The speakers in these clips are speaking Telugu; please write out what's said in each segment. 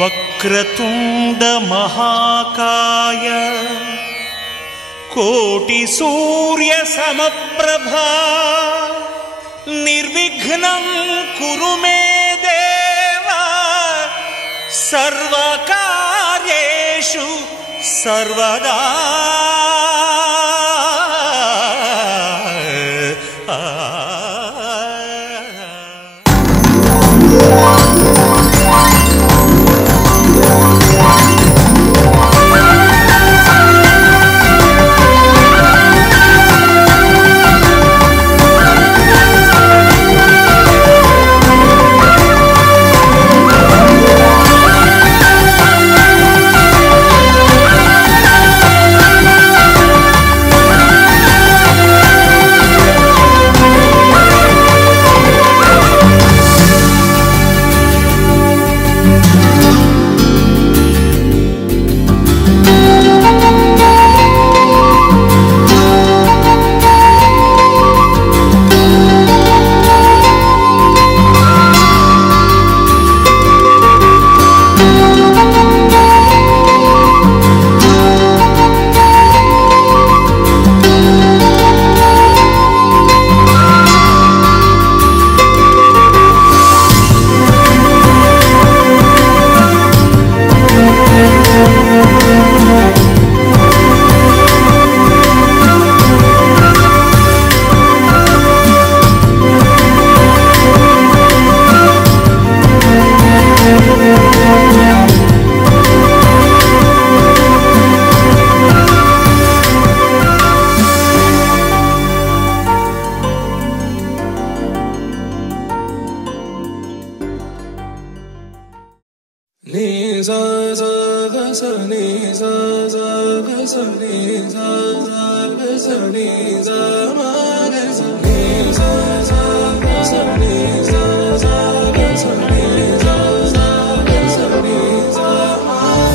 వక్రతుండ మహాకాయ కోటి సూర్య సమప్రభా నిర్విఘ్నం కురు మే దేవ సర్వకార్యేషు సర్వదా.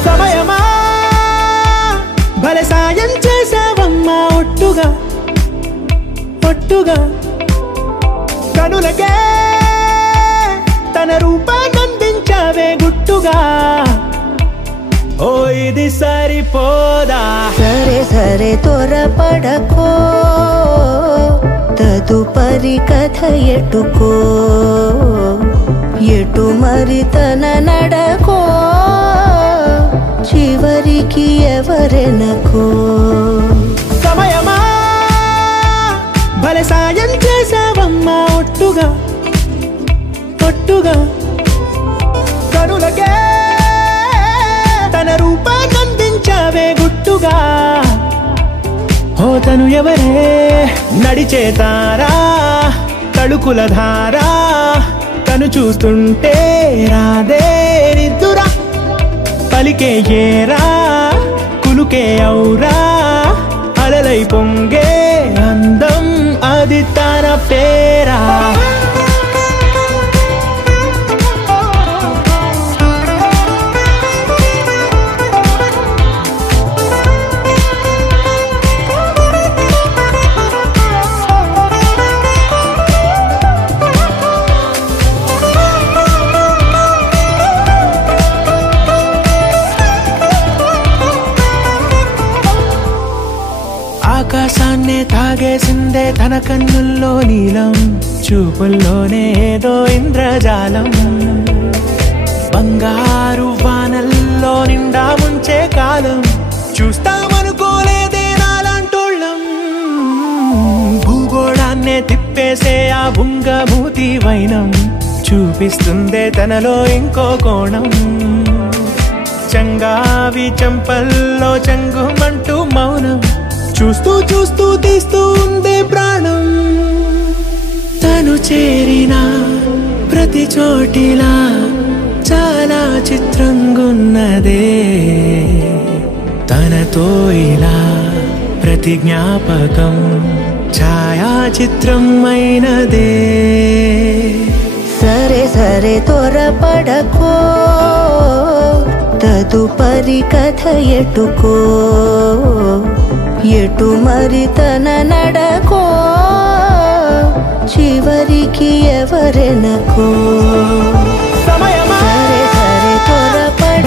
సమయమా భలే సాయం చేసావమ్మా ఒట్టుగా ఒట్టుగా కనులకే తన రూపాన్నందించావే గుట్టుగా. ఓ ఇది సరిపోదా? సరే సరే త్వరపడకో తదుపరి కథ ఎటుకో ఎటు మరి తన నడకో చివరికి ఎవరెనకో. సమయమా భలే సాయం చేసావమ్మా ఒట్టుగా ఒట్టుగా కనులకే తన రూపాన్నందించావే గుట్టుగా. ఓ తను ఎవరే నడిచే తారా తడుకుల ధారా తను చూస్తుంటే రాదే నిద్దురా పలికే ఏరా కులుకే ఔరా అలలై పొంగే అందం అది తన పేరా. ఆకాశాన్నే తాగేసిందే తన కన్నుల్లో నీలం చూపుల్లోనే ఏదో ఇంద్రజాలం బంగారు వానల్లో నిండా ముంచే కాలం చూస్తామనుకోలేదే నాలాంటోళ్ళం. భూగోళాన్నే తిప్పేసే ఆ బుంగమూతి వైనం చూపిస్తుందే తనలో ఇంకో కోణం. చంగావి చంపల్లో చంగుమంటూ మౌనం చూస్తూ చూస్తూ తీస్తూ ఉందే ప్రాణం. తను చేరిన ప్రతి చోటిలా చాలా చిత్రంగున్నదే తనతో ఇలా ప్రతి జ్ఞాపకం ఛాయాచిత్రమైనదే. సరే సరే త్వరపడకో తదుపరి కథ ఎటుకో ఎటు మరి తన నడకో చివరికి ఎవరెనకో. సమయమా సరే సరే త్వరపడ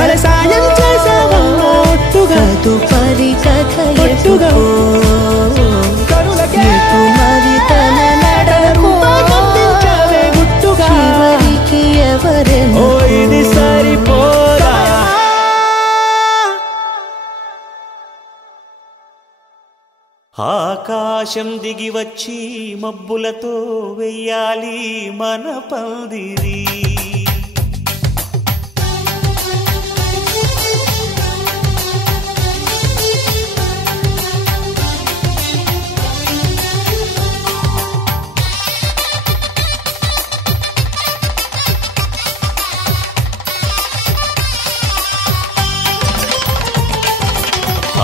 ఎవరెను ఓ ఇది సరిపోదా ఆకాశం దిగి వచ్చి మబ్బులతో వెయ్యాలి మన పందిరి.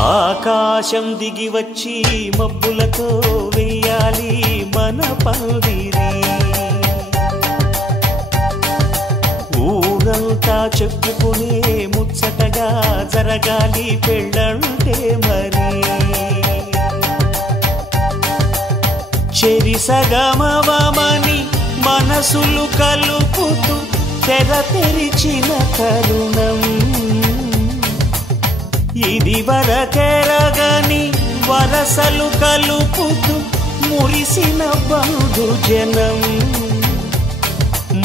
ఆకాశం దిగి వచ్చి మబ్బులతో వెయ్యాలి మన పందిరి. ఊరంతా చెప్పుకునే ముచ్చటగా జరగాలి పెళ్ళంటే మరి. చెరిసగమవమని మనసులు కలుపుతూ తెర తెరిచిన తరుణం ఇది వరకెరగని వరసలు కలుపుతూ మురిసిన బంధుజనం.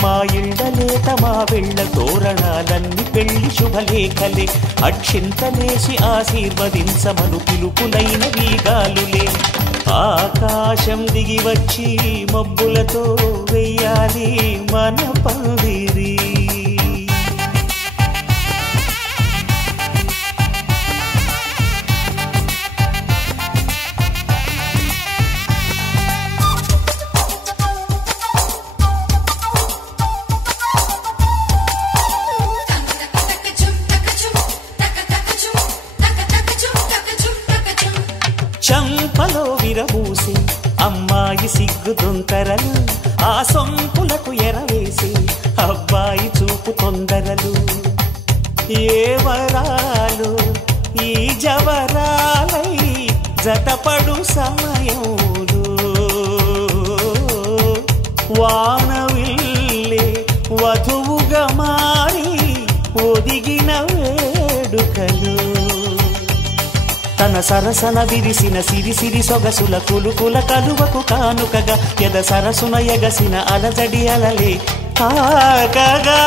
మా ఇళ్ళలేత మా వెళ్ళ తోరణాలన్నీ పెళ్లి శుభలేఖలే అక్షింతలేసి ఆశీర్వదించమను పిలుపులైన వీగాలులే. ఆకాశం దిగి వచ్చి మబ్బులతో వెయ్యాలి మన పందిరి. చంపలో విరబూసి అమ్మాయి సిగ్గు దొంతరలు ఆ సొంపులకు ఎరవేసి అబ్బాయి చూపు తొందరలు. ఏ వరాలు ఈ జవరాలై జతపడు సమయంలో వానవిల్లే వధువుగా మారి ఒదిగిన వేడుకలు. తన సరసన విరిసిన సిరిసిరి సొగసుల కులుకుల కలువకు కానుకగా ఎద సరసున ఎగసిన అలజడి అలలే కాకగా.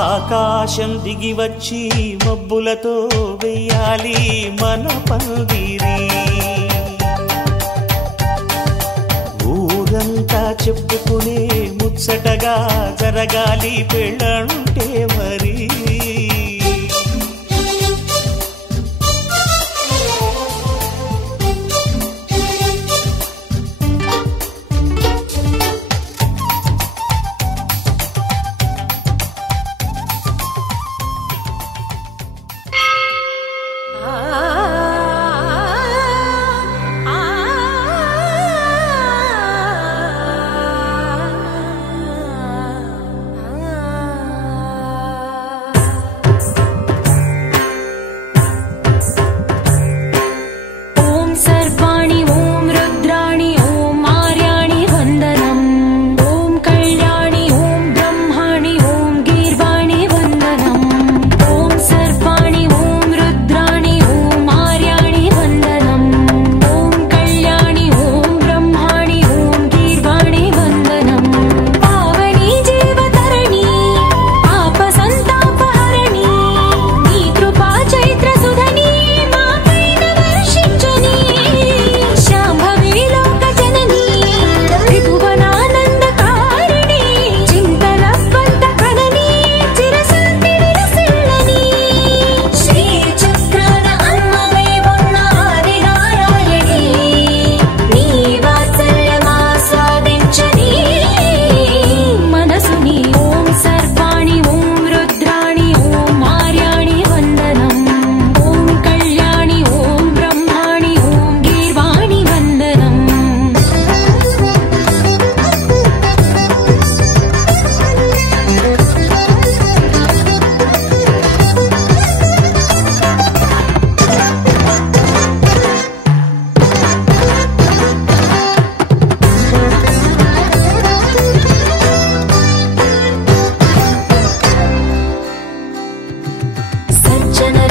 ఆకాశం దిగి వచ్చి మబ్బులతో వెయ్యాలి మన పందిరి. ఊరంతా చెప్పుకునే ముచ్చటగా జరగాలి పెళ్ళంటే మరి.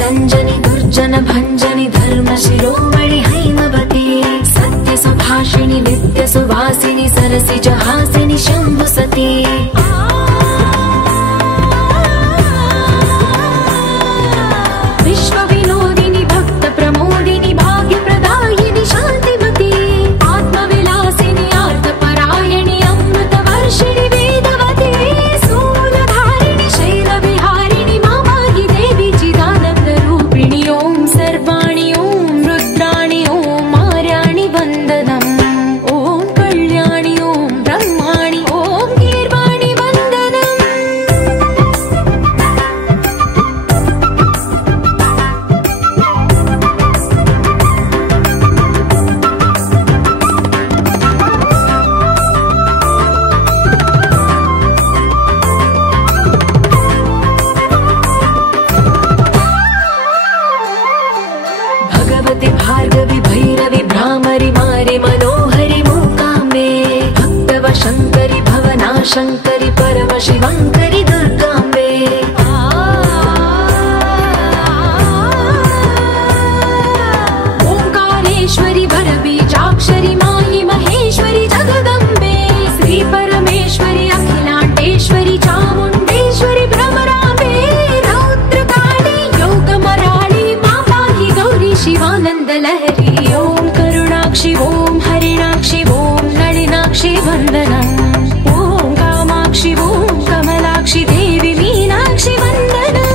रञ्जनि दुर्जन भञ्जनि धर्म शिरोमणि हैमवती सत्य सुभाषिणि नित्य सुवासिनि सरसिज हासिनि शम्भुसती विश्व विनोदिनि भक्त प्रमोदिनि भाग्य प्रदायिनि शान्तिमती आत्मविलासिनि आर्तपरायणि अमृत वर्षिणि वेदवती सूलधारिणि शैलविहारिणि मामाहि देवी चिदानन्द रूपिणि ॐ सर्वाणि ॐ रुद्राणि ॐ मार्याणि वन्दनम् ॐ कल्याणि ॐ ब्रह्माणि ॐ गीर्वाणि वन्दनम् भगवति भार्गवि भैरवि भ्रामरि मारि मनोहरि मूकाम्बे भक्तव शङ्करि भवना शङ्करि परम शिवङ्करि दुर्गाम्बे ओङ्कारेश्वरि वरबीजाक्षरि मायि महेश्वरि जगदम्बे श्री परमेश्वरि अखिलाण्डेश्वरि चामुण्डेश्वरि भ्रमराम्बे रौद्रकाळि योगमराळि मापाहि गौरी शिवानन्द लहरी ॐ करुणाक्षि ॐ हरिणाक्षि ॐ नलिनाक्षि वन्दनम् ॐ कामाक्षि ॐ कमलाक्षि देवी मीनाक्षि वन्दनम्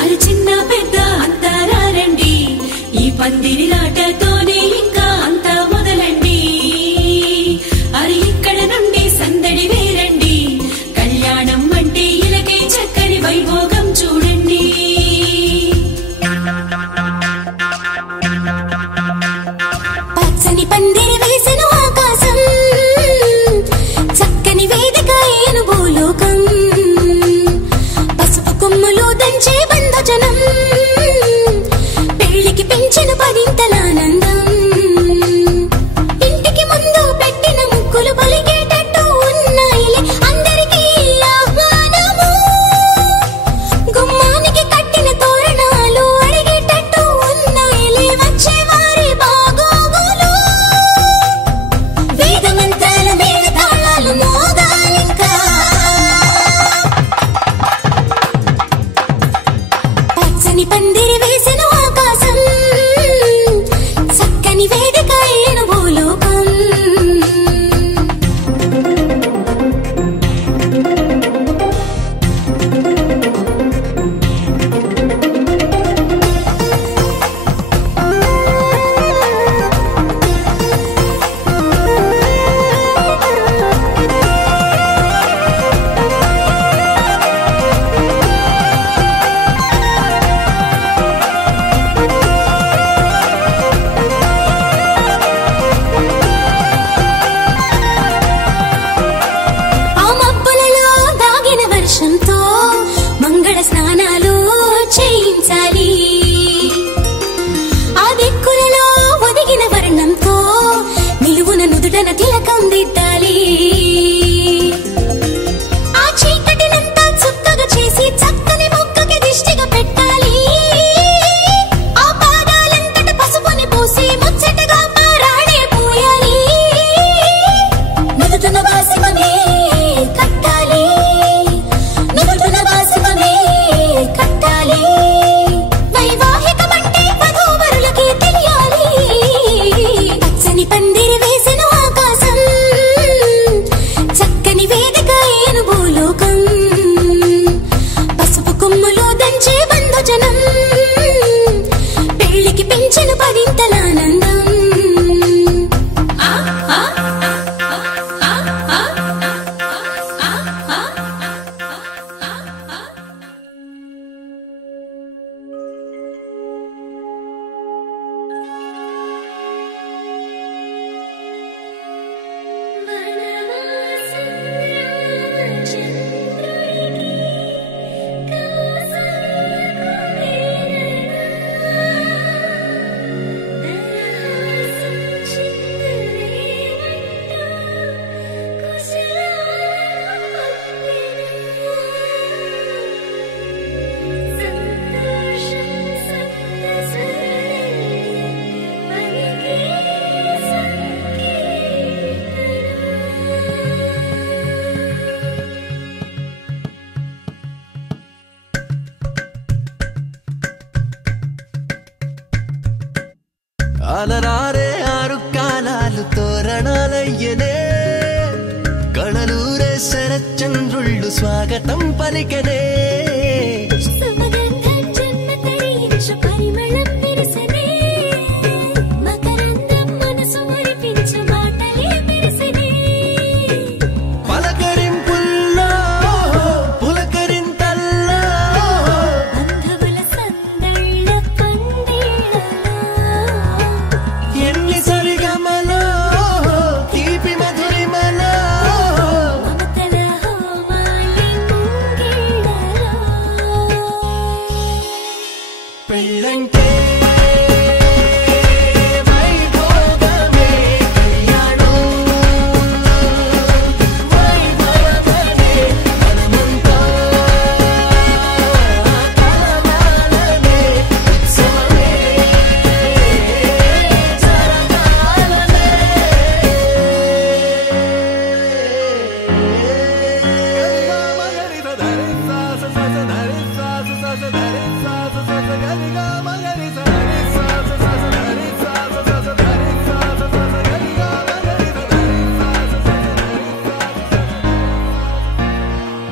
అరి చిన్న పెద్ద అంతారా రండి ఈ పందిరిలాటతోనే ఇంకా అంతా మొదలండి అరి ఇక్కడ నుండి సందడి వేరండి కళ్యాణం అంటే ఇలాగే చక్కని వైభోగం చూడండి పచ్చని పందిరి వేసిన ఆకాశం చక్కని వేదిక ఏను భూలోకం పసుపు కొమ్ములు దంచే బంధజనం పెళ్లికి పెంచిన పదింతలానందం ఇంటికి ముందు పెట్టిన ముక్కులు పలికేటట్టు ఉన్నాయిలే అందరికీ ఆహ్వానము గుమ్మానికి కట్టిన తోరణాలు అడిగేటట్టు ఉన్నాయిలే వచ్చేవారి బాగోగులు వేద మంత్రాల మేళతాళాలు మోగాలింకా పచ్చని పందిరి వేసిన ఆకాశం ఇచ్చెను పదింతలానందం అలరారే ఆరు కాలాలు తోరణాలయ్యనే కళలూరే శరచంద్రుళ్ళు స్వాగతం పలికనే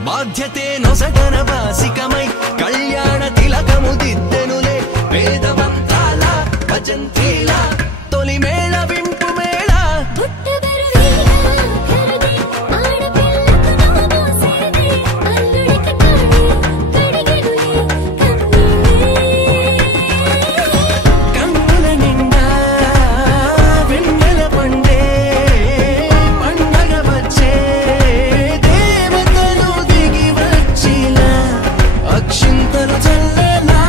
బాధ్యతే నొసగన వాసికమై కళ్యాణ తిలకము దిద్దెనులే వేదమంత్రాల భజంత్రీల తొలి మేళ వింపు మేళ కన్నుల నిండా వెన్నెల పండే పండగ వచ్చే అక్షింతలు చల్లేలా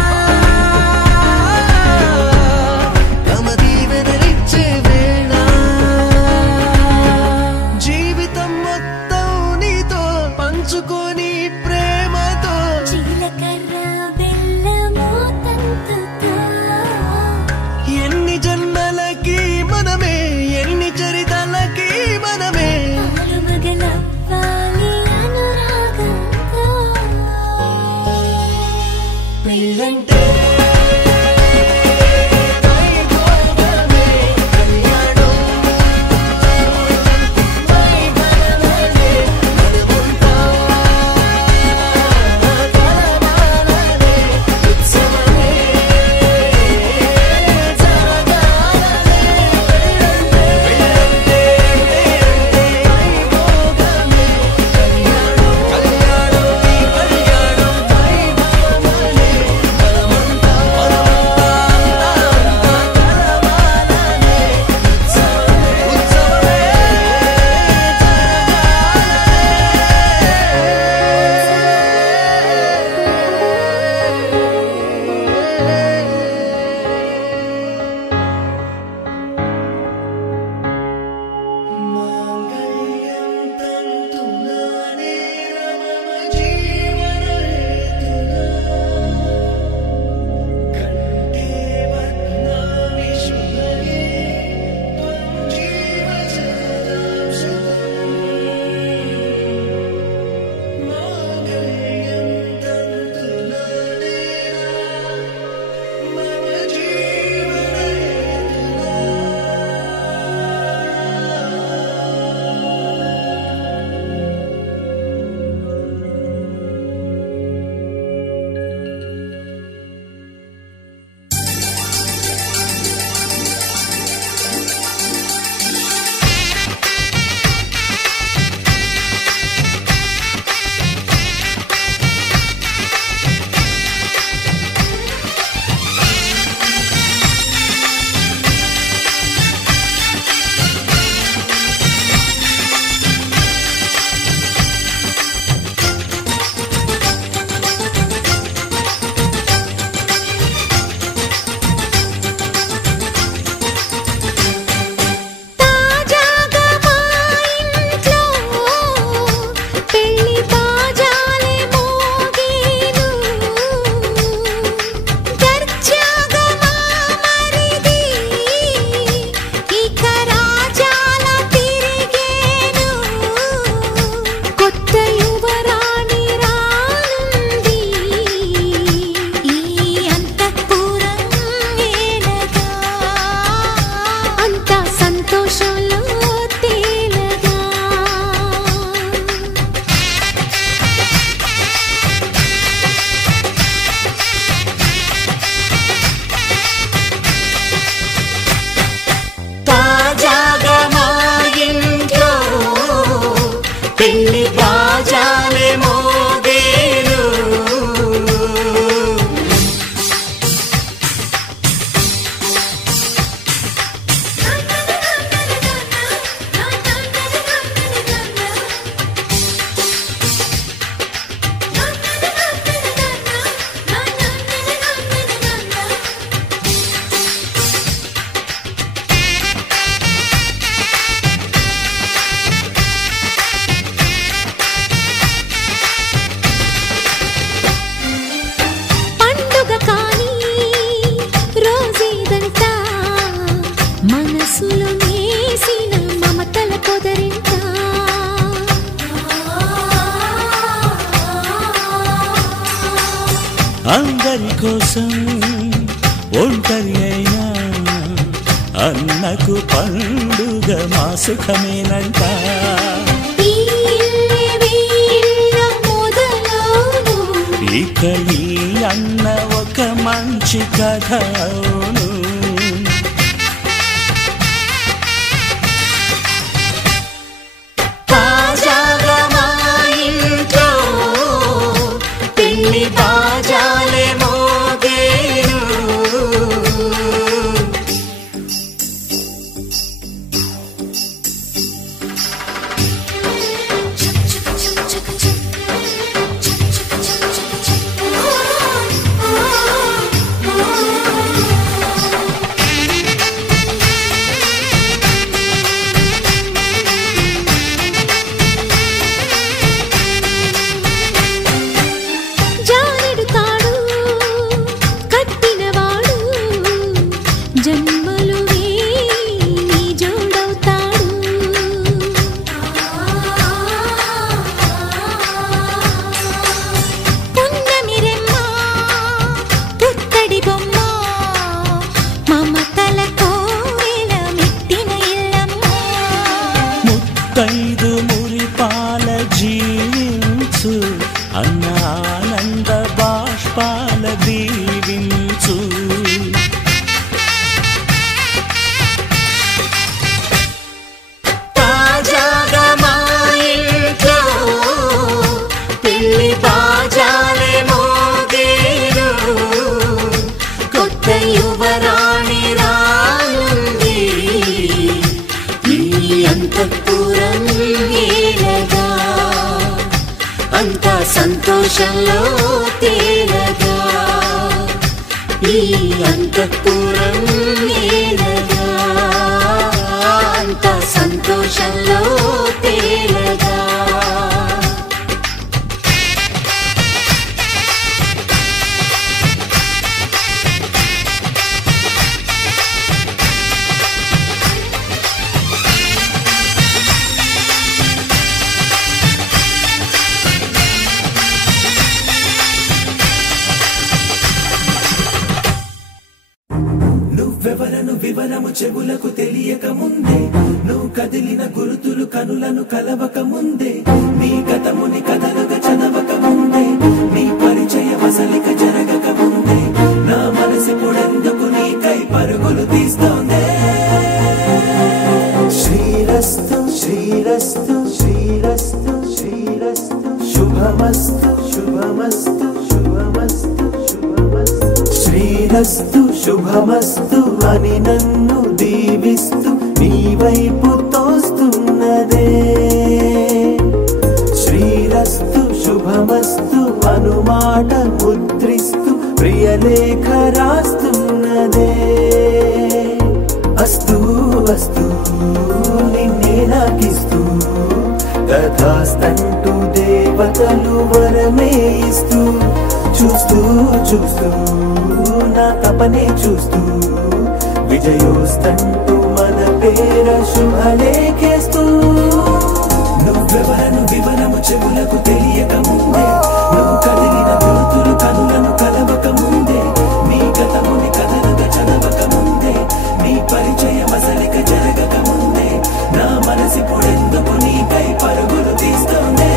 పెళ్లి బాజాలే మోగేను అందరి కోసం ఒంటరి అయినా అన్నకు పండుగ మా సుఖమేనంట ఇక ఈ అన్న ఒక మంచి కథ అవును తాజాగా మా ఇంట్లో పెళ్లి బాజాలే మోగేను ముత్తైదు మురిపాల జీవించు అన్న ఆనంద బాష్పాల దీవించు తాజాగా మా ఇంట్లో పెళ్లి బాజాలే మోగేను కొత్త యువరాణి రానుంది అంతఃపురం ఏలగా అంతా సంతోషంలో తేలగా ఈ అంతఃపురం ఏలగా అంతా సంతోషంలో తేలగా నువ్వెవరను వివరము చెవులకు తెలియక ముందే నువ్వు కదిలిన గురుతులు కనులను కలవక ముందే నీ గతముని కథలుగా చదవక ముందే నీ పరిచయ వసలిక జరగక ముందే నా మనసు పొడెందుకు నీకై పరుగులు తీస్తోందే శ్రీరస్తు శ్రీరస్తు శ్రీరస్తు శ్రీరస్తు శుభమస్తు శుభమస్తు శుభమస్తు శుభమస్తు శ్రీరస్తు శుభమస్తు అని నన్ను దీవిస్తూ నీ వైపు తోస్తున్నదే శ్రీరస్తు శుభమస్తు అనుమాట ముద్రిస్తూ ప్రియలేఖ రాస్తున్నదే అస్తు అస్తు నిన్నే నాకిస్తూ తథాస్తంటూ దేవతలు వరమే ఇస్తూ చూస్తూ చూస్తూ నా తపనే చూస్తూ విజయోస్తంటూ మన పేర శుభలేఖేస్తూ నువ్వెవరను వివరము చెవులకు తెలియక ముందే నువ్వు కదిలిన గుర్తులు కనులను కలవక ముందే నీ గతముని కథలుగా చదవక ముందే నీ పరిచయ వసలిక జరగక ముందే నా మనసి పొడెందుకు నీకై పరుగులు తీస్తోందే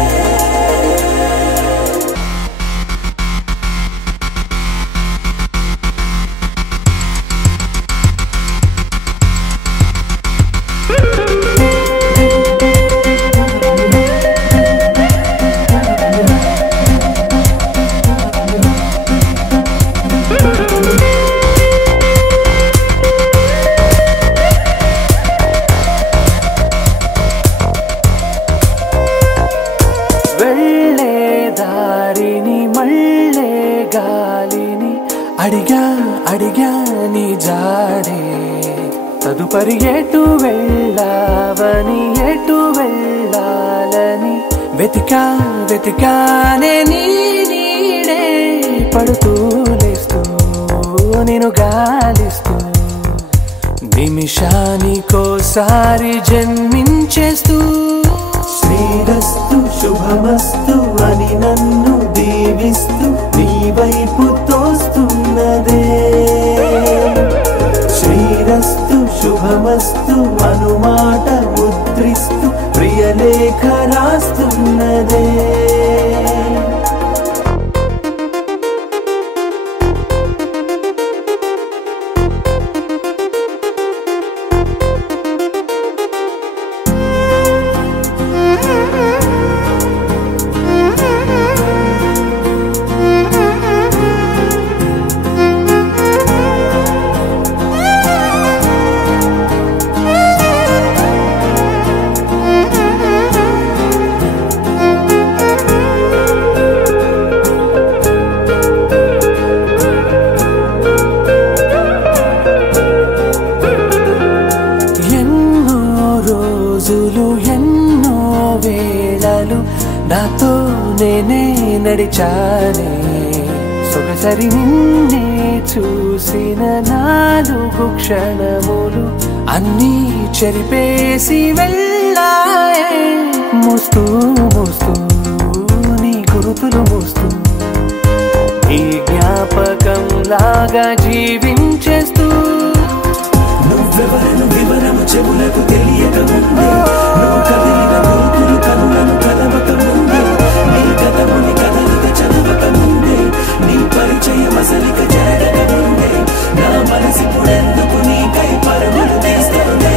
తదుపరి ఎటు వెళ్ళావని ఎటు వెళ్ళాలని వెతికా వెతికానే నీ నీడే పడుతూ లేస్తూ నేను గాలిస్తూ నిమిషానికోసారి జన్మించేస్తూ శ్రీరస్తు శుభమస్తు అని నన్ను దీవిస్తూ నీ వైపు తోస్తున్నదే శ్రీరస్తు శుభమస్తు అనుమాట ముద్రిస్తూ ప్రియలేఖ రాస్తున్నదే ఎన్నో వేళలు నాతో నేనే నడిచానే సొగసరి నిన్నే చూసిన 4 క్షణములు అన్నీ చెరిపేసి వెళ్ళాయే మోస్తూ మోస్తూ నీ గురుతులు మోస్తూ ఈ జ్ఞాపకం లాగా జీవించేస్తూ నువ్వెవరను వివరము చెవులకు తెలియక ముందే నువ్వు కదిలిన గురుతులు కనులను కలవక ముందే నీ కథముని కథలిక చదవక ముందే నీ పరిచయం అసలిక జరగక ముందే నా మనసిప్పుడెందుకు నీకై పరుగులు తీస్తుందే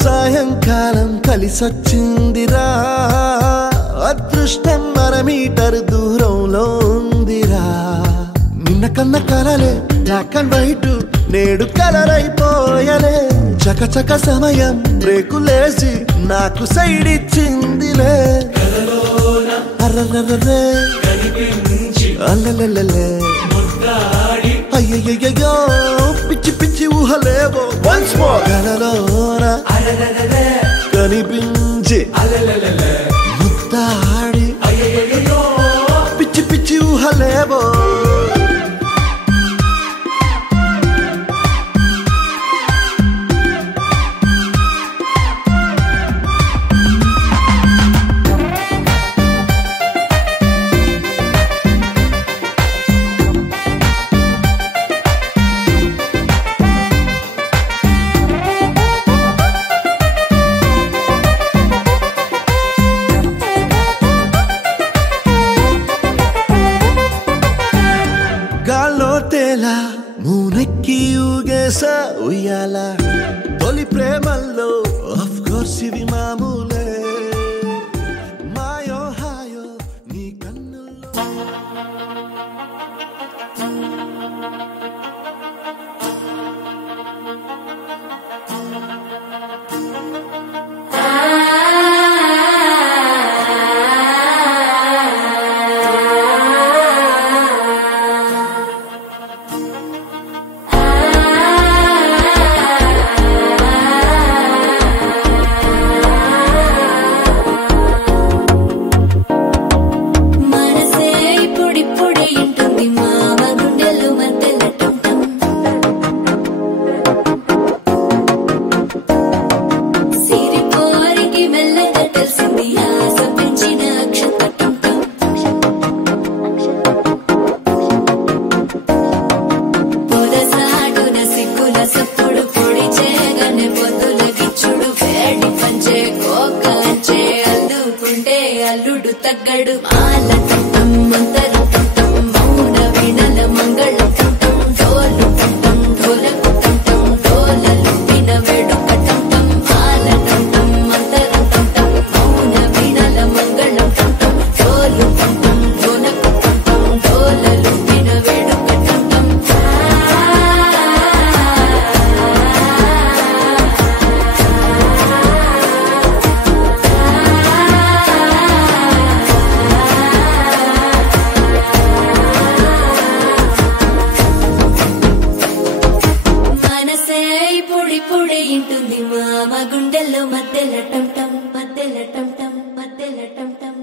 సాయంకాలం కలిసొచ్చిందిరా అదృష్టం మీటర్ దూరంలో ఉందిరా నిన్న కన్న కలలే బ్లాక్ అండ్ వైట్ నేడు కలర్ అయిపోయలే చకచక సమయం బ్రేకులేసి నాకు సైడ్ ఇచ్చిందిలే అర్రర్రర్రే అల్లలల్లలే అయ్యయ్యో పిచ్చి పిచ్చి ఊహలేవో వన్స్ మోర్ కలలోన కనిపించి ముద్దాడి పిచ్చి పిచ్చి ఊహలేవో మూనెక్కి ఊగేసా ఉయ్యాల తొలి ప్రేమల్లో ఆఫ్ కోర్స్ ఇవి మామూలే మాయో హాయో నీ కన్నుల్లో అల్లుడు తగ్గడు మాల కంఠం మంతర కంఠం మౌన వీణల మంగళ కంఠం డోలు కంఠం ఢోలకు కంఠం డోలలు విన వేడుక కంఠం మాల కంఠం మంతర కంఠం మౌన వీణల మంగళ కంఠం డోలు కంఠం ఢోలకు కంఠం డోలలు విన వేడుక కంఠం ఇంటుంది మామ గుండెల్లో మధ్యల టంటం మధ్యల టంటం మధ్యల టంటం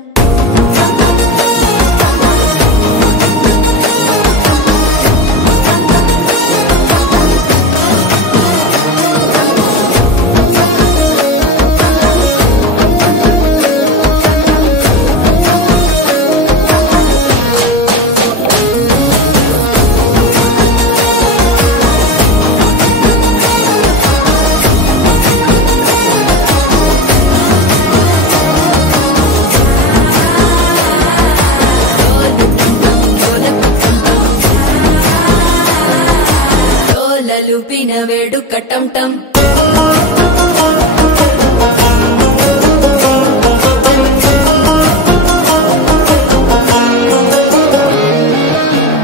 లూపిన వేడుక టంటం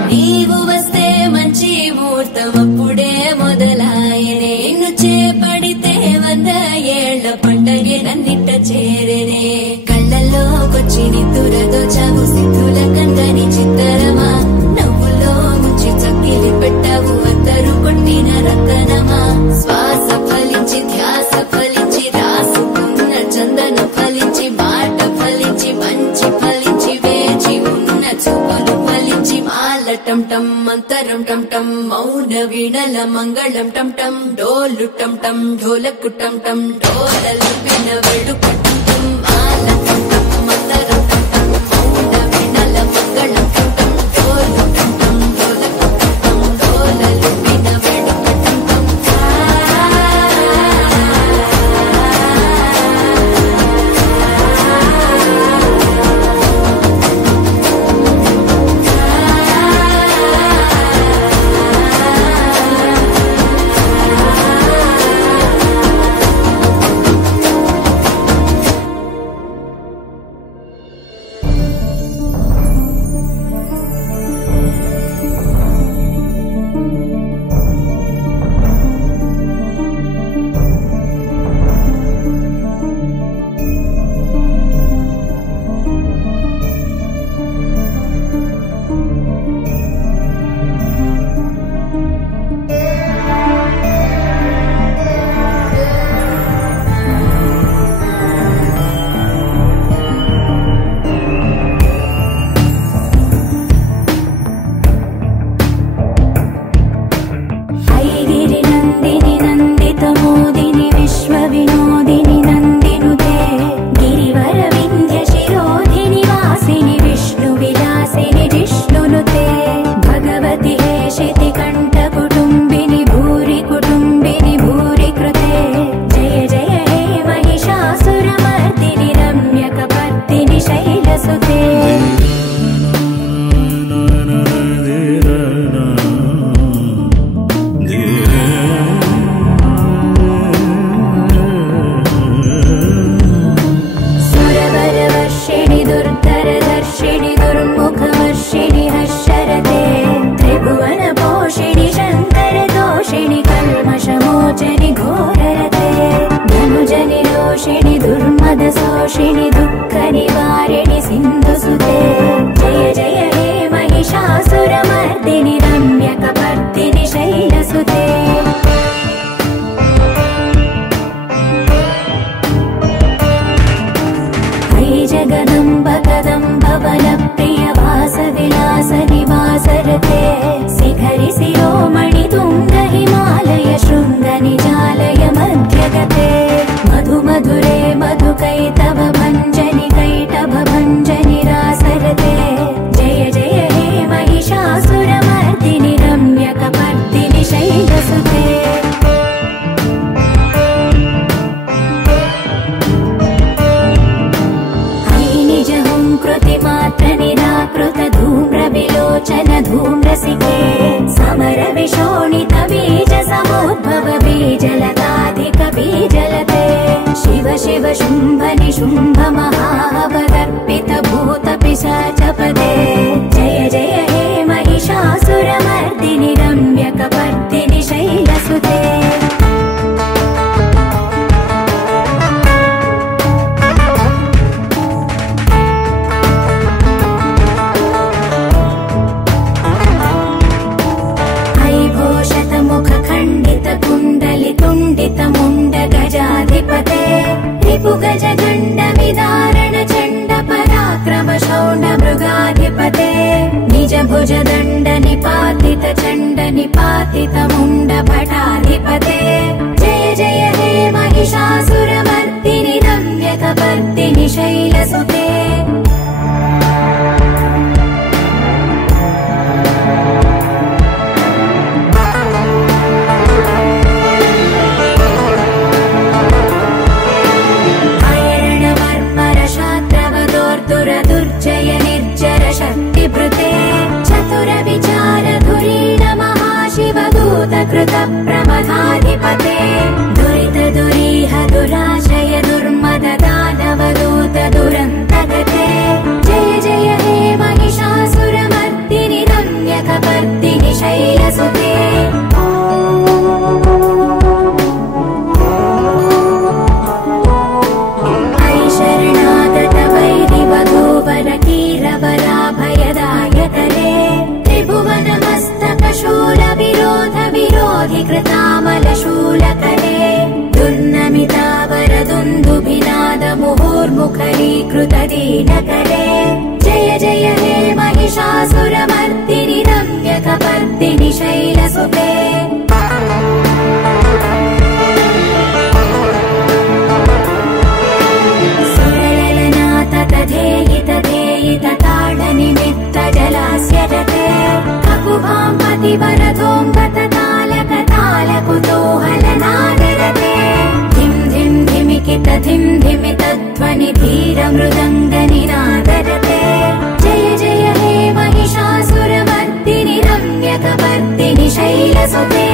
నీవు వస్తే మంచి ముహూర్తం అప్పుడే మొదలాయనే నిన్ను చేపడితే 100 ఏళ్ల పండగే నన్నిట్ట చేరనే కళ్ళల్లోకొచ్చి నిద్దురదోచావు సిద్ధుల కందని చిత్తరమా నవ్వులో ముచ్చి చక్కిలి పెట్టావు అద్దరు కొట్టిన రతనమా శ్వాస ఫలించి ధ్యాస ఫలించి రాసుకున్న చందన ఫలించి మాట ఫలించి మంచి ఫలించి వేచి ఉన్న చూపులు ఫలించి మాల టంటం మంతరం టంటం మౌన వీణల మంగళం టంటం డోలు టంటం ఢోలకు టంటం డోలలు విన వేడుక టంటం మాల టంటం మంతరం టంటం మౌన వీణల మంగళం టంటం డోలు టంటం ఢోలకు టంటం డోలలు విన వేడుక టంటం तोषिणि दुःख निवारिणि सिन्धुसुते जय जय हे महिषासुरमर्दिनि रम्यकपर्दिनि शैलसुते जगदम्ब कदम्ब वनप्रिय वासविलास निवासरते शिखरि शिरोमणि तुङ्ग हिमालय शृङ्ग निजालय मध्यगते मधु मधुरे मधुकैटभ भञ्जनि कैटभ भञ्जनि रासरते जय जय हे महिषासुरमर्दिनि रम्यकपर्दिनि शैलसुते कृतिमात्र निराकृत धूम्र विलोचन धूम्रसिके समर विशोणित बीज समुद्भव बीजलताधिक बीजलते शिव शिव शुम्भ निशुम्भ महावदर्पित भूत पिशाचपदे जय जय हे महिषासुरमर्दिनि रम्यकपर्दिनि शैलसुते कुण्डलितुण्डित मुण्ड गजाधिपते रिपु गज गण्ड विदारण चण्ड पराक्रम शौण्ड मृगाधिपते निज भुज दण्ड निपातित चण्ड निपातित मुण्ड भटाधिपते जय जय हे महिषासुरमर्दिनि रम्यकपर्दिनि शैलसुते दुर्जय निर्जर शक्तिभृते चतुर विचार धुरीण महाशिव दूत कृत प्रमथाधिपते दुरित दुरीह दुराशय दुर्मद दानव दूत दुरन्तगते जय जय हे महिषासुरमर्दिनि रम्यकपर्दिनि शैलसुते कीरवराभयदायकरे त्रिभुवनमस्तकशूल विरोध विरोधि कृतामलशूलकरे दुर्नमितावर दुन्दुभिनाद मुहुर्मुखरीकृत दीनकरे जय जय हे महिषासुरमर्दिनि रम्यकपर्दिनि शैलसुते धेयित ताडनिमित्त जलास्यरते ककुभां पतिवरधोऽम्बत तालक तालकुतूहलनादरते धिं धिं धिमिकित धिं धिमित ध्वनि धीर मृदङ्गनिनादरते जय जय हे महिषासुरमर्दिनि रम्यकपर्दिनि शैलसुते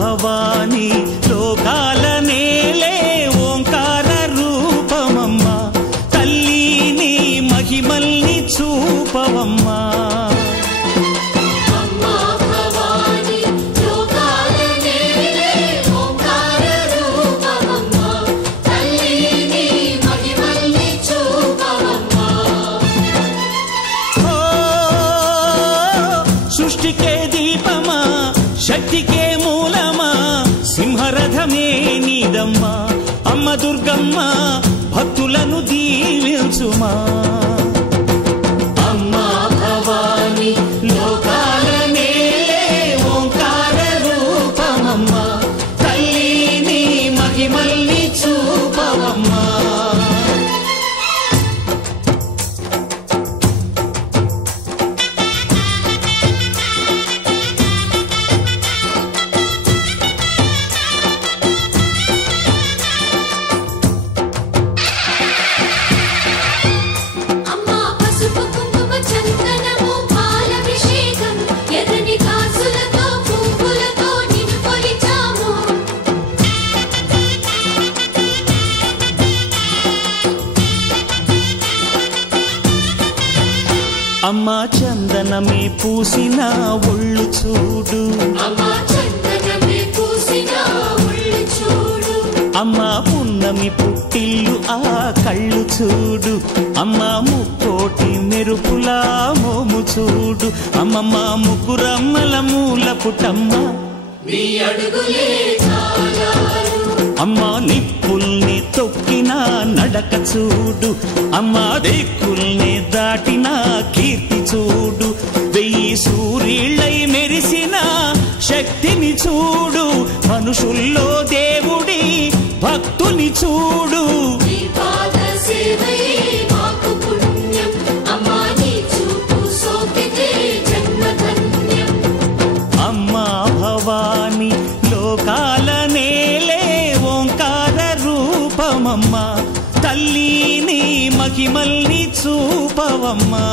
భవాని లోకాల నేలే ఓంకార రూపమమ్మ దుర్గమ్మ భక్తులను దీవించుమా. అమ్మా భవాని లోకాల నేలే ఓంకార రూపమమ్మ, తల్లిని మహిమల్ని చూపవమ్మా. అమ్మా చందనమే పూసిన ఒళ్ళు చూడు, అమ్మా పున్నమి పుట్టిల్లు ఆ కళ్ళు చూడు, అమ్మా ముక్కోటి మెరుపులా మోము చూడు, అమ్మమ్మ ముగ్గురమ్మల మూల పుట్టమ్మ నీ అడుగులే అమ్మా నిప్పుల్ని తొక్కిన నడక చూడు, అమ్మా దిక్కుల్ని దాటిన కీర్తి చూడు, 1000 సూర్యుళ్ళై మెరిసిన శక్తిని చూడు, మనుషుల్లో దేవుడి భక్తుని చూడు. అమ్మా భవాని లోకాల నేలే ఓంకార రూపమమ్మ, తల్లిని మహిమల్ని చూపవమ్మా.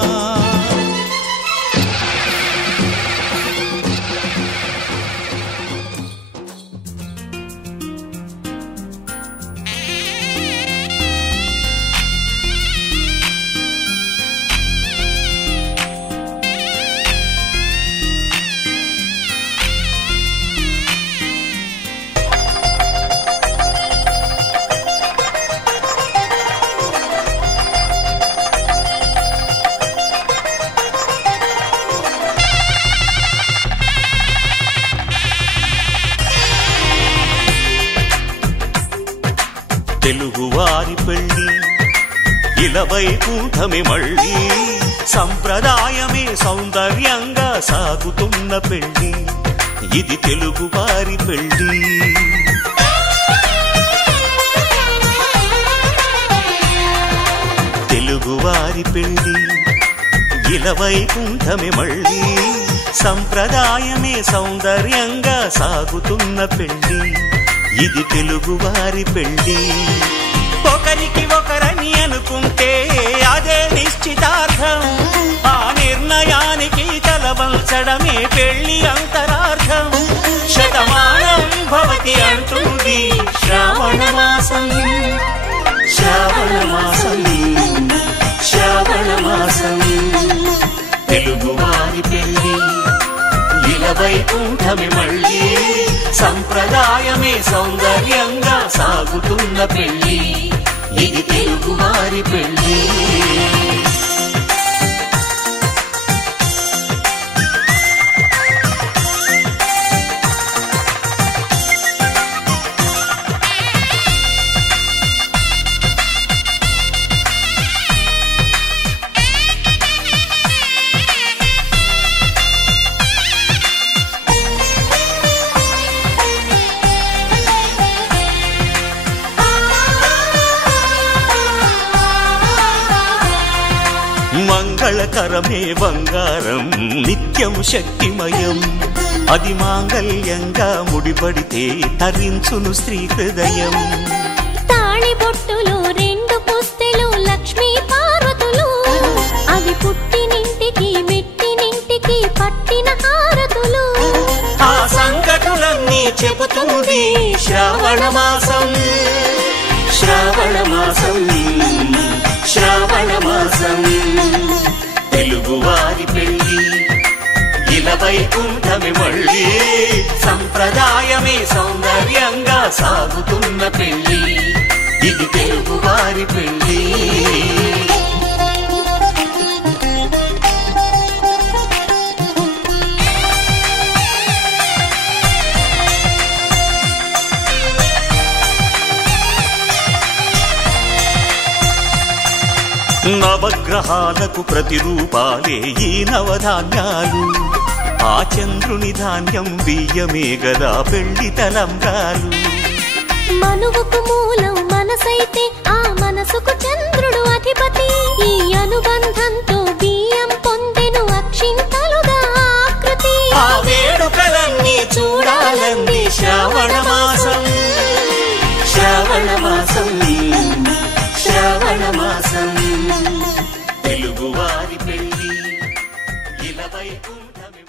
తెలుగువారి పెళ్ళి ఇలవైకుంఠమే మళ్ళీ, సంప్రదాయమే సౌందర్యంగా సాగుతున్న పెళ్ళి, ఇది తెలుగువారి పెళ్ళి. తెలుగువారి పెళ్ళి ఇలవైకుంఠమే మళ్ళీ, సంప్రదాయమే సౌందర్యంగా సాగుతున్న పెళ్ళి, ఇది తెలుగువారి పెళ్ళి. ఒకరికి ఒకరని అనుకుంటే అదే నిశ్చితార్థం, ఆ నిర్ణయానికి తలవంచడమే పెళ్ళి అంతరార్థం. శతమానం భవతి అంటుంది శ్రావణ మాసం, శ్రావణ మాసం, శ్రావణ మాసం. తెలుగువారి పెళ్ళి ఇలవైకుంఠమే మళ్ళీ, సంప్రదాయమే సౌందర్యంగా సాగుతున్న పెళ్ళి, ఇది తెలుగువారి పెళ్ళి. మంగళకరమే బంగారం నిత్యం శక్తిమయం, అది మాంగళ్యంగా ముడిపడితే తరించును స్త్రీ హృదయం. తాళి బొట్టులు 2 పుస్తెలు లక్ష్మీ పార్వతులు, అవి పుట్టినింటికి మెట్టినింటికి పట్టిన హారతులు. ఆ సంగతులన్నీ చెబుతుంది శ్రావణ మాసం, శ్రావణ మాసం, శ్రావణ మాసం. తెలుగువారి పెళ్ళి ఇలవైకుంఠమే మళ్ళీ, సంప్రదాయమే సౌందర్యంగా సాగుతున్న పెళ్ళి, ఇది తెలుగువారి పెళ్ళి. నవగ్రహాలకు ప్రతిరూపాలే ఈ నవధాన్యాలు. ఆ చంద్రుని ధాన్యం బియ్యమే గదా పెళ్లి తలంబ్రాలు. మనువుకు మూలం మనసైతే ఆ మనసుకు చంద్రుడు అధిపతి. ఈ అనుబంధంతో బియ్యం పొందెను అక్షింతలుగా ఆకృతి. ఆ వేడుకలన్నీ చూడాలంది శ్రావణ మాసం, శ్రావణ మాసం, శ్రావణ మాసం. తెలుగువారి పెళ్లి ఇలా వైకుంఠమే.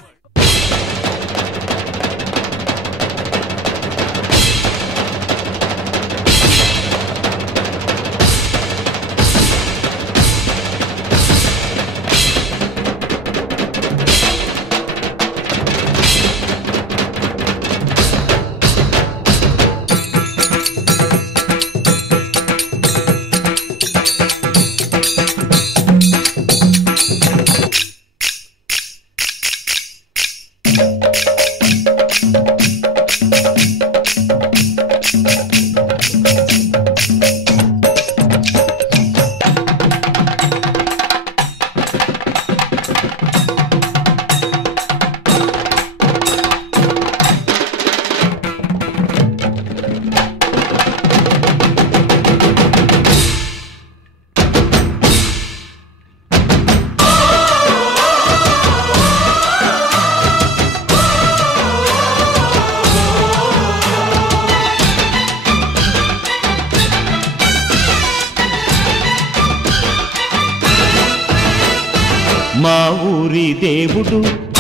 మా ఊరి దేవుడు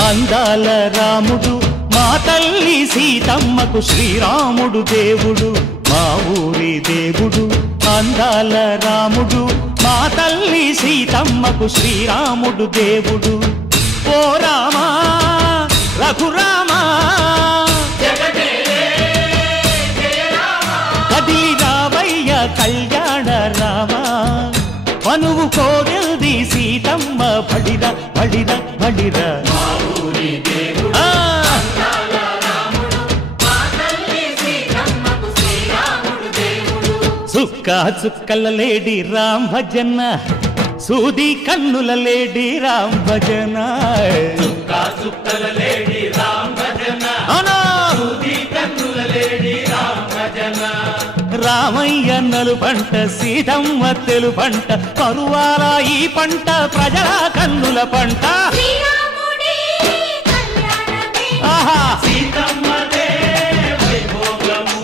అందాల రాముడు, మా తల్లి సీతమ్మకు శ్రీరాముడు దేవుడు. మా ఊరి దేవుడు అందాల రాముడు, మా తల్లి సీతమ్మకు శ్రీరాముడు దేవుడు. ఓ రామా రఘురామా కదిలి రావయ్య కళ్యాణ రామా. మనువు కోగెల్ది సీతమ్మ బడిరా బడిరా బడిరా. చుక్క చుక్కల లేడి రామ్ భజన, సూది కన్నుల లేడి రామ్ భజన. చుక్క చుక్కల లేడి రామ్ భజన, సూది కన్నుల లేడి రామ్ భజన. రామయ్య నలు పంట సీతమ్మ తెలు పంట, కరువాల ఈ పంట ప్రజల కన్నుల పంట. ఆహా సీతమ్మదే వైభోగము,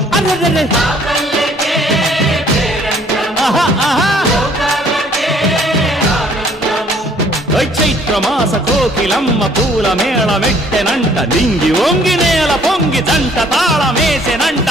చైత్ర మాస కోకిలమ్మ పూల మేళ మెట్టెనంట, దింగి వంగి నేల పొంగి జంట తాళమేసెనంట.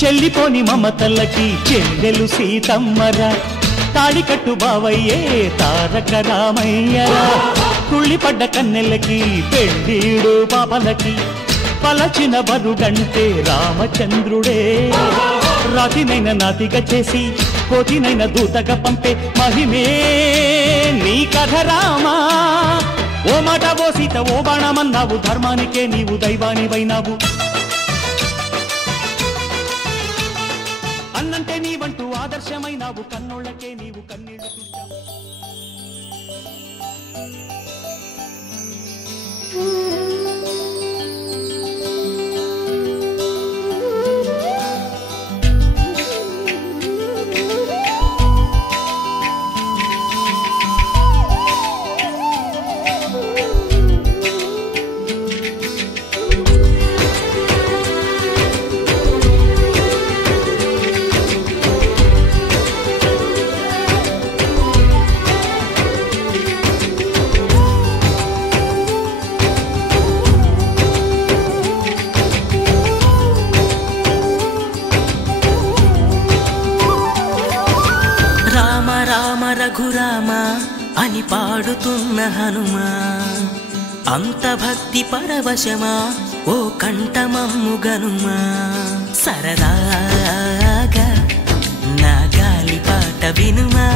చెల్లిపోని మమతలకి చెల్లెలు సీతమ్మరా, తాళికట్టు బావయ్యే తారక రామయ్యరా. తుళ్ళిపడ్డ కన్నెలకి పెళ్ళీడు పాపలకి, పలచిన బరుడంటే రామచంద్రుడే. రాతినైన నాతిగా చేసి కోతినైన దూతగా పంపే మహిమే నీ కథ రామా. ఓ మాట ఓ సీత ఓ బాణమన్నావు, ధర్మానికే నీవు దైవానివైనావు. అన్నంటే నీవంటూ ఆదర్శమైనావు, కన్నోళ్ళకే నీవు కన్నీళ్లు తుడిచావు. రఘురామ అని పాడుతున్న హనుమా, అంత భక్తి పరవశమా ఓ కంఠమమ్ము గనుమా సరదాగా నా గాలి పాట వినుమా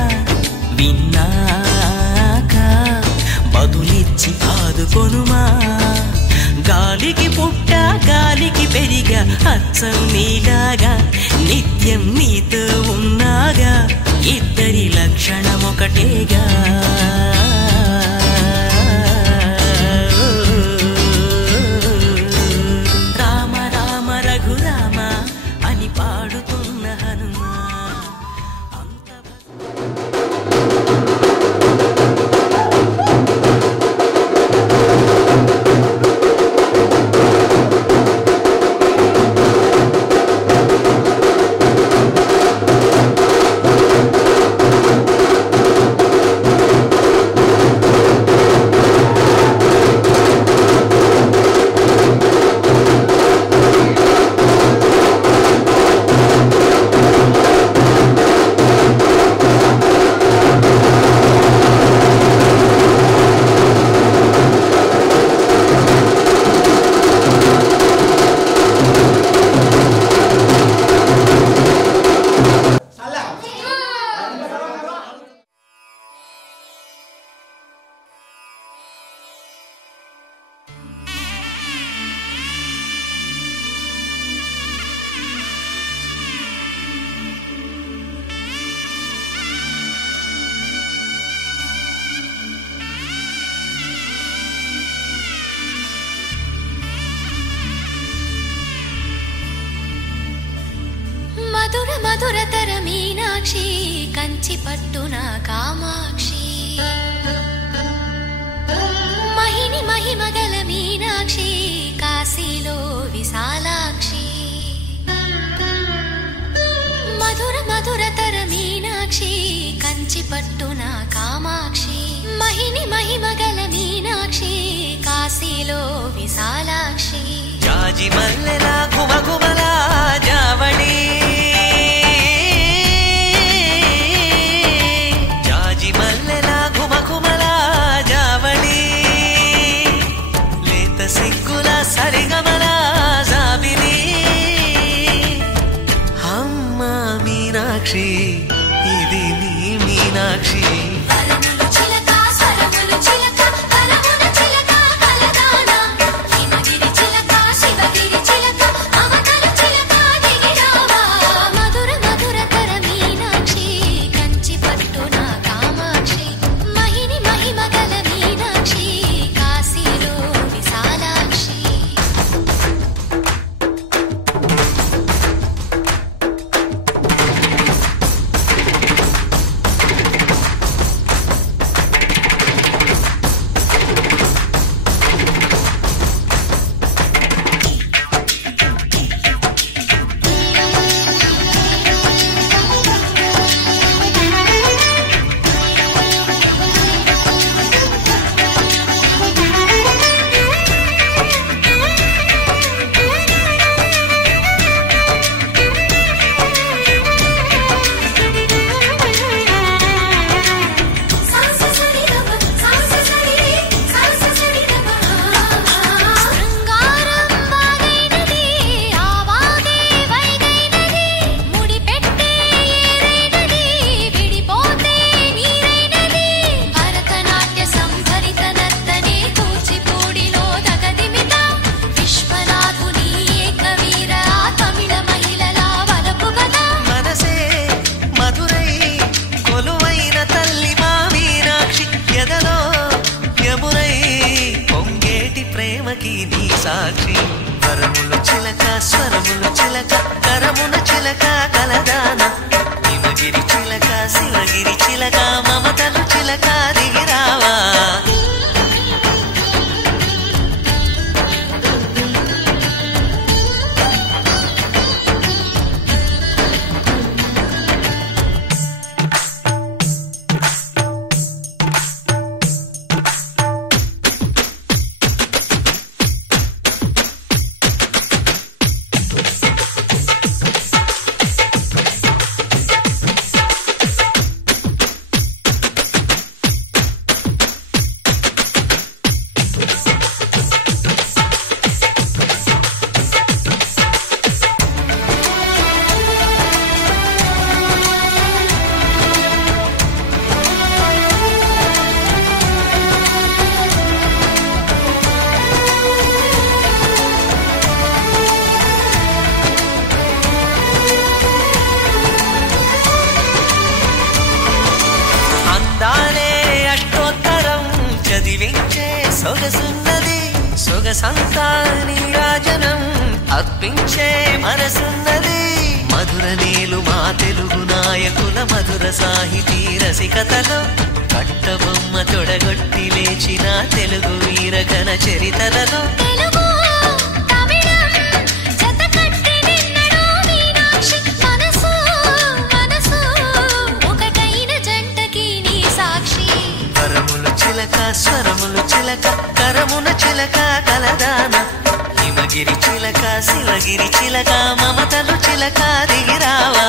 విన్నాక బదులిచ్చి ఆదుకొనుమా గాలికి పుట్ట గాలికి పెరిగా అచ్చం నీలాగా నిత్యం నీతో ఉన్నాగా ఇద్దరి లక్షణం ఒకటేగా రామ రామ రఘురామ అని పాడుతున్న హనుమా మధుర మధురతర మీనాక్షి కంచి పట్టున కామాక్షి మహిని మహిమగల మీనాక్షి కాశీలో విశాలాక్షి మధుర మధురతర మీనాక్షి కంచి పట్టున కామాక్షి మహిని మహిమగల మీనాక్షి కాశీలో విశాలాక్షి జాజి మల్లెలా గుమగుమలా జావళి జాజి మల్లెలా గుమగుమలా జావళి లేత సిగ్గుల సరిగమలా జాబిలి అమ్మ మీనాక్షి ఇది నీ మీనాక్షి సాక్షి వరములు చిలక స్వరములు చిలక కరమున చిలక కలదాన హిమగిరి చిలక శివగిరి చిలక మమతలు చిలక దిగిరావా దీవించే సొగసున్నది సొగసంతా నీరాజనం అర్పించే మనసున్నది మధుర నేలు మా తెలుగు నాయకుల మధుర సాహితీ రసికతలో కట్టబొమ్మ తొడగొట్టి లేచిన తెలుగు వీరగణ చరితలలో స్వరములు చిలక కరమున చిలక కలదాన హిమగిరి చిలక శివగిరి చిలక మమతలు చిలక దిగిరావా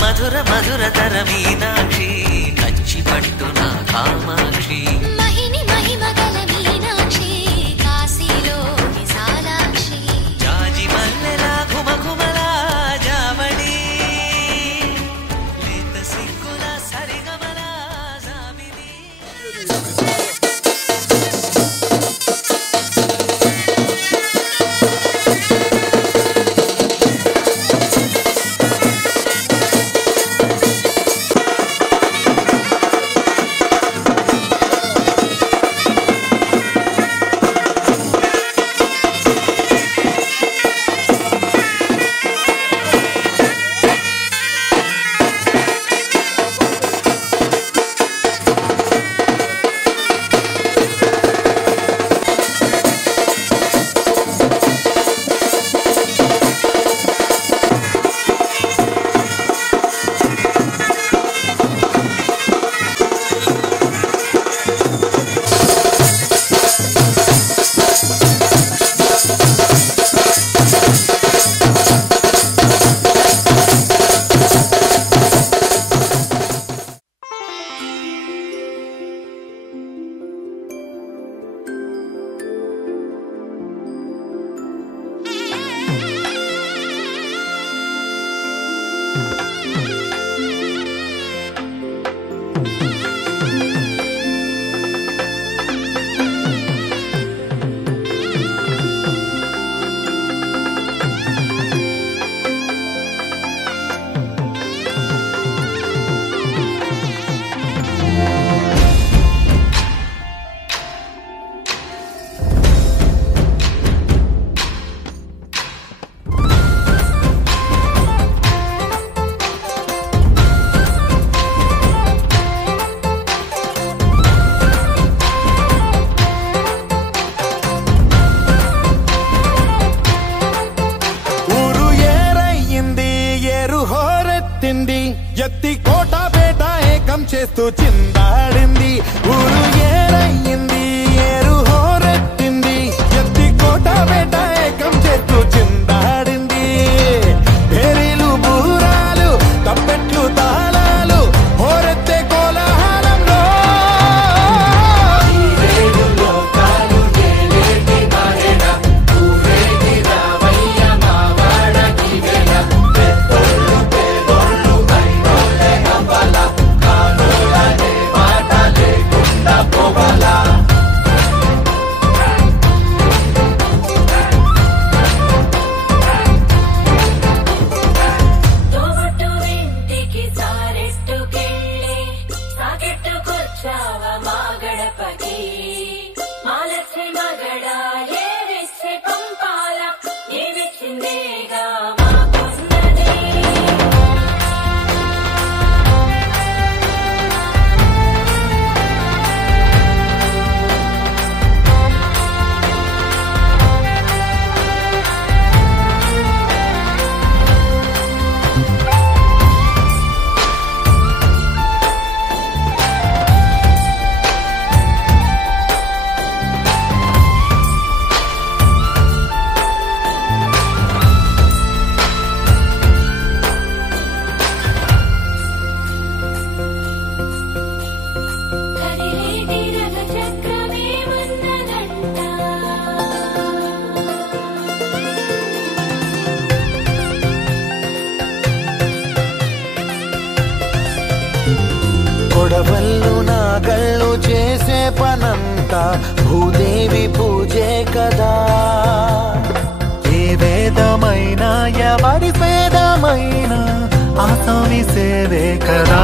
మధుర మధుర తర మీనాక్షి కంచి పట్టున కామాక్షి మహిని మహిమగల మీనాక్షి కాశీలో విశాలాక్షి జాజి మల్లెలా ఘుమఘుమలా జావళి లేత సిగ్గుల సరిగమలా జాబిలి ఎత్తి కోట బేట ఏకం చేస్తూ చిందాడింది ఊరు ఏరయ్యింది ఏరు హోరెత్తింది ఎత్తి కోట బేట ఏకం చేస్తూ చిందాడింది పేరీలు బూరాలు తప్పెట్లు తాళాలు హోరెత్తే కోలాహలంలో కొడవళ్ళు నాగళ్ళు చేసే పనంతా భూదేవి పూజే కదా ఏ వేదమైనా ఎవరి వేదమైనా ఆ స్వామి సేవే కదా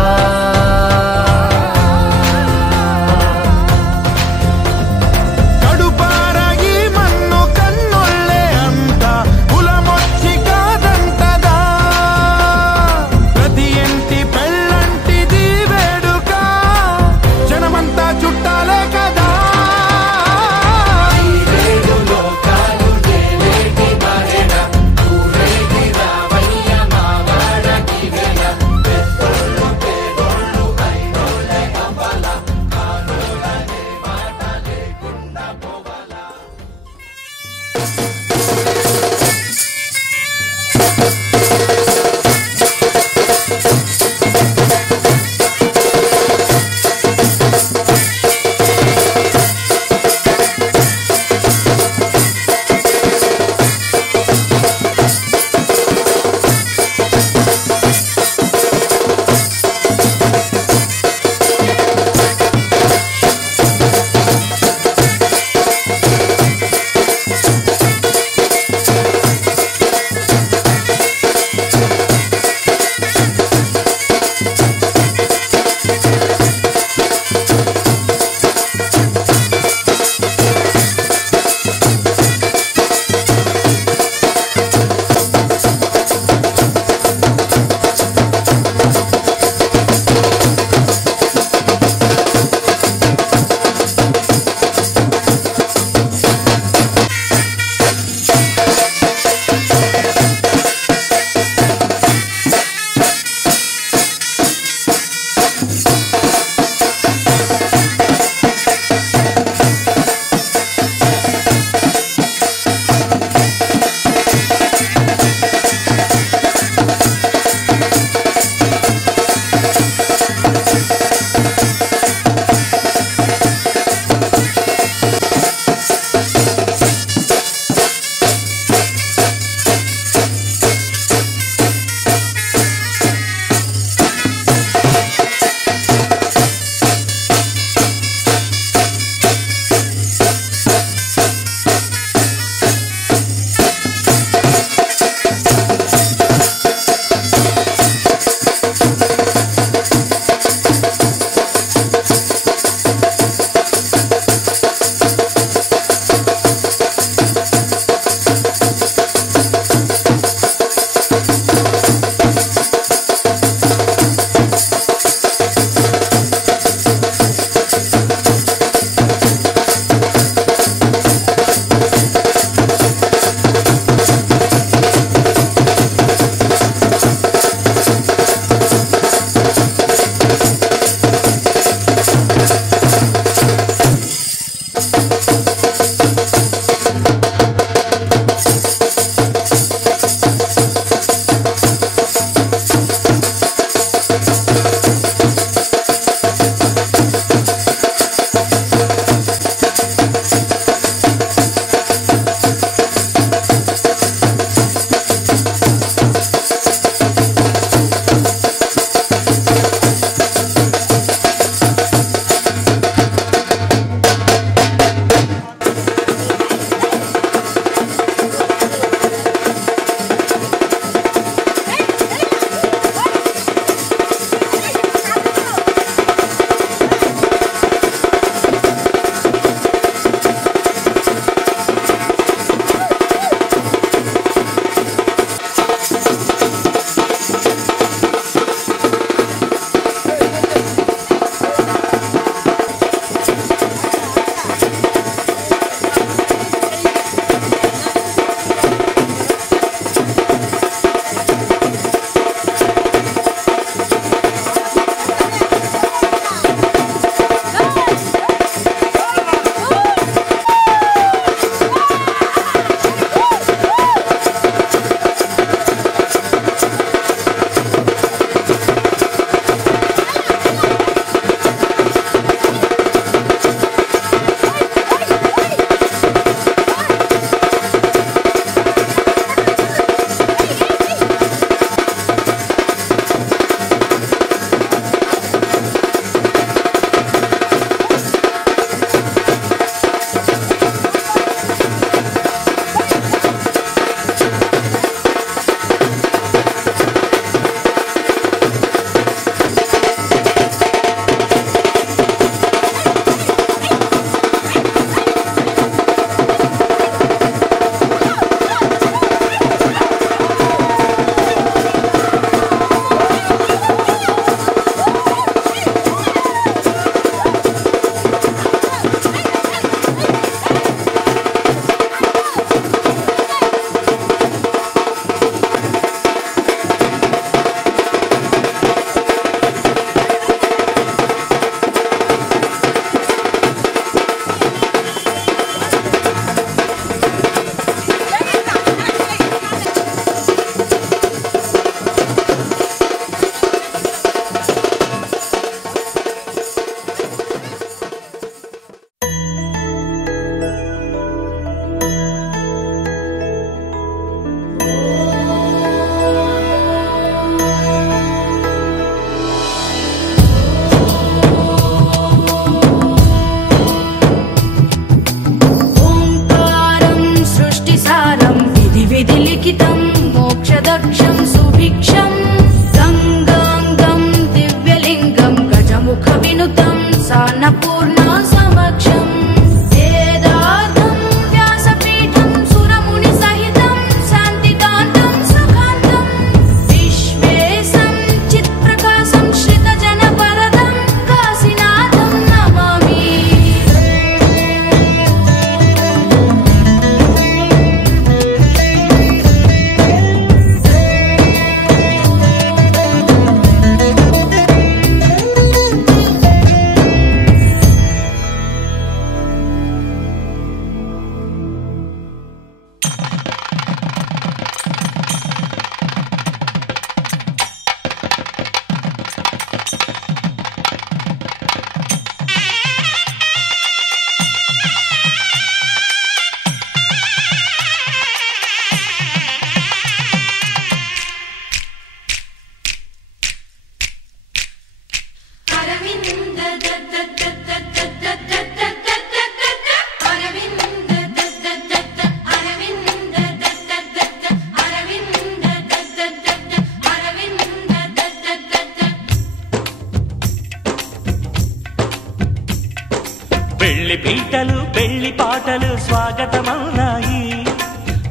పాటలు స్వాగతమన్నాయి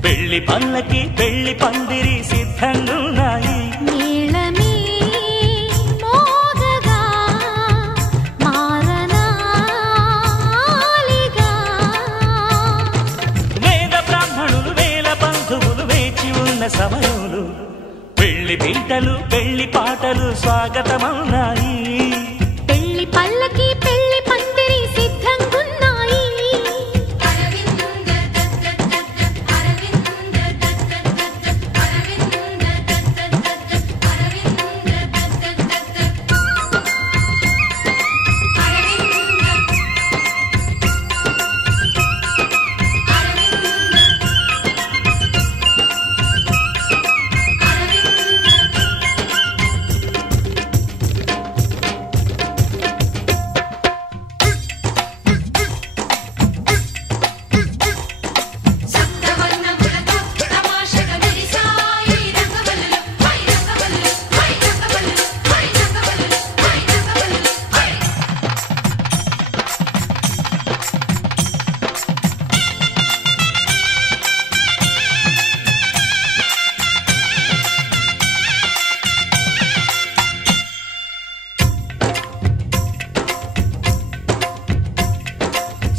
పెళ్లి పల్లకి పెళ్లి పందిరి సిద్ధంగున్నాయి మేళమే మోగగా మారనాలిగా వేద బ్రాహ్మణులు వేల బంధువులు వేచి ఉన్న సమయంలో పెళ్లి పీటలు పెళ్లి పాటలు స్వాగతమన్నాయి పెళ్లి పల్లకి పెళ్లి పందిరి సిద్ధంగున్నాయి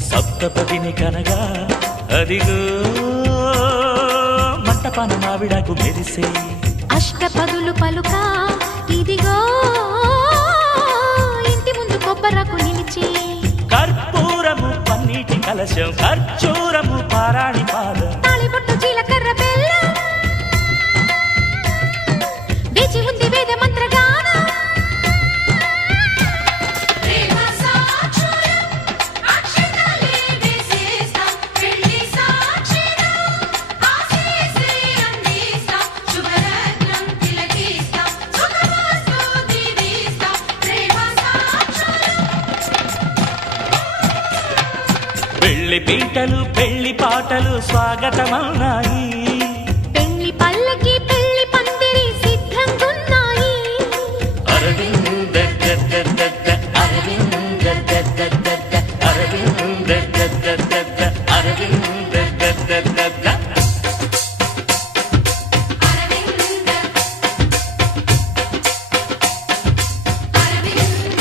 సప్తపదిని కనగా అదిగో మంటపాన మావిడకు మెరిసే అష్టపదులు పలుక ఇదిగో ఇంటి ముందు కొబ్బరకు నిలిచి కర్పూరము పన్నీటి కలశం ఖర్జూరము పారాణి పాదం తాళిబొట్టు జీలకర్ర బెల్లం వేచి ఉంది వేద మంత్రగానం పెళ్లి పీటలు పెళ్లి పాటలు స్వాగతమన్నాయి పెళ్లి పల్లకి పెళ్లి పందిరి సిద్ధంగున్నాయి అరవింద అరవింద అరవింద అరవింద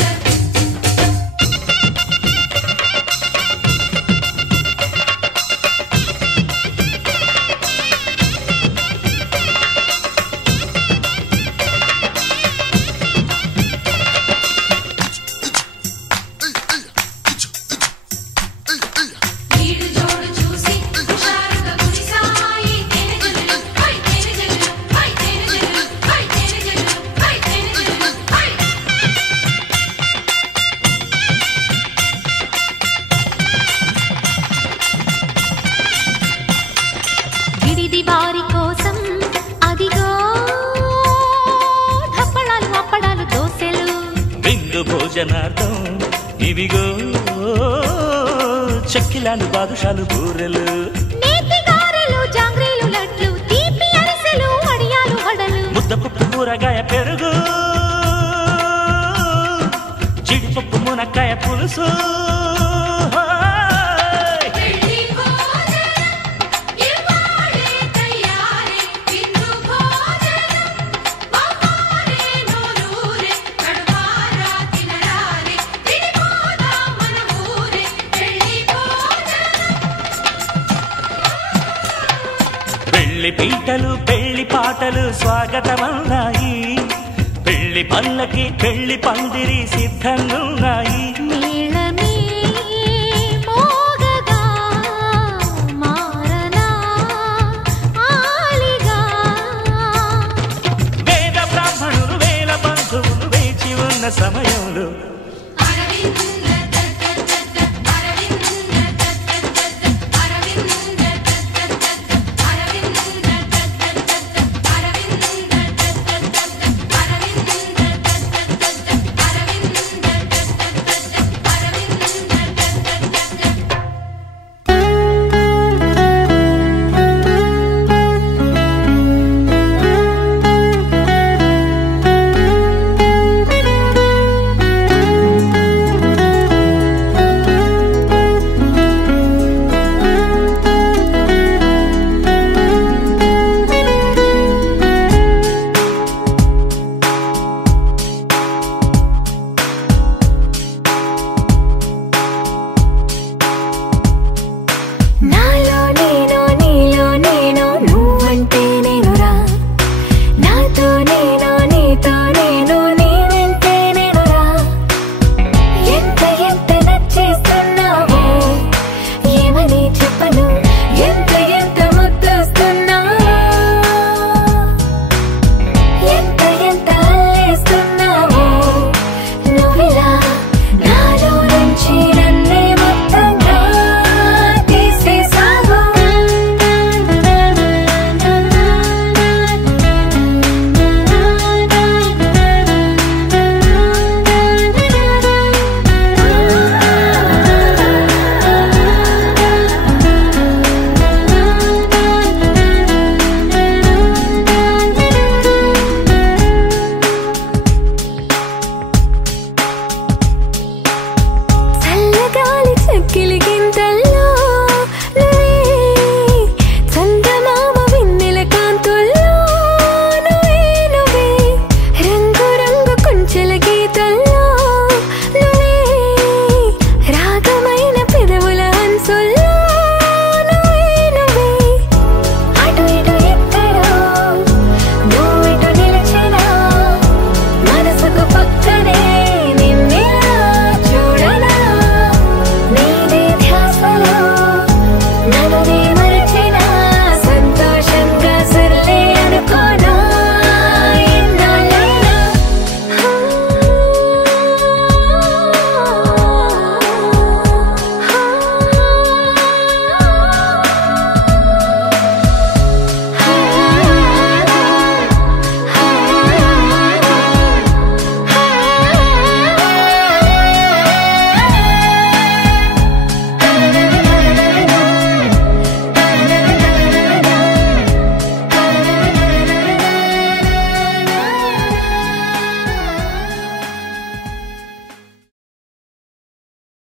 విడిది వారి కోసం అదిగో ధప్పడాలు అప్పడాలు దోసెలు విందు భోజనార్థం ఇవిగో చెక్కిలాలు బాదుషాలు బూరెలు నేతి గారెలు జాంగ్రీలు లడ్లు తీపి అరిసెలు వడియాలు వడలు ముద్దపప్పు కూరగాయ పెరుగు జీడిపప్పు మునక్కాయ పులుసు పెళ్లి పీటలు పెళ్లి పాటలు స్వాగతమన్నాయి పెళ్లి పల్లకి పెళ్లి పందిరి సిద్ధంగున్నాయి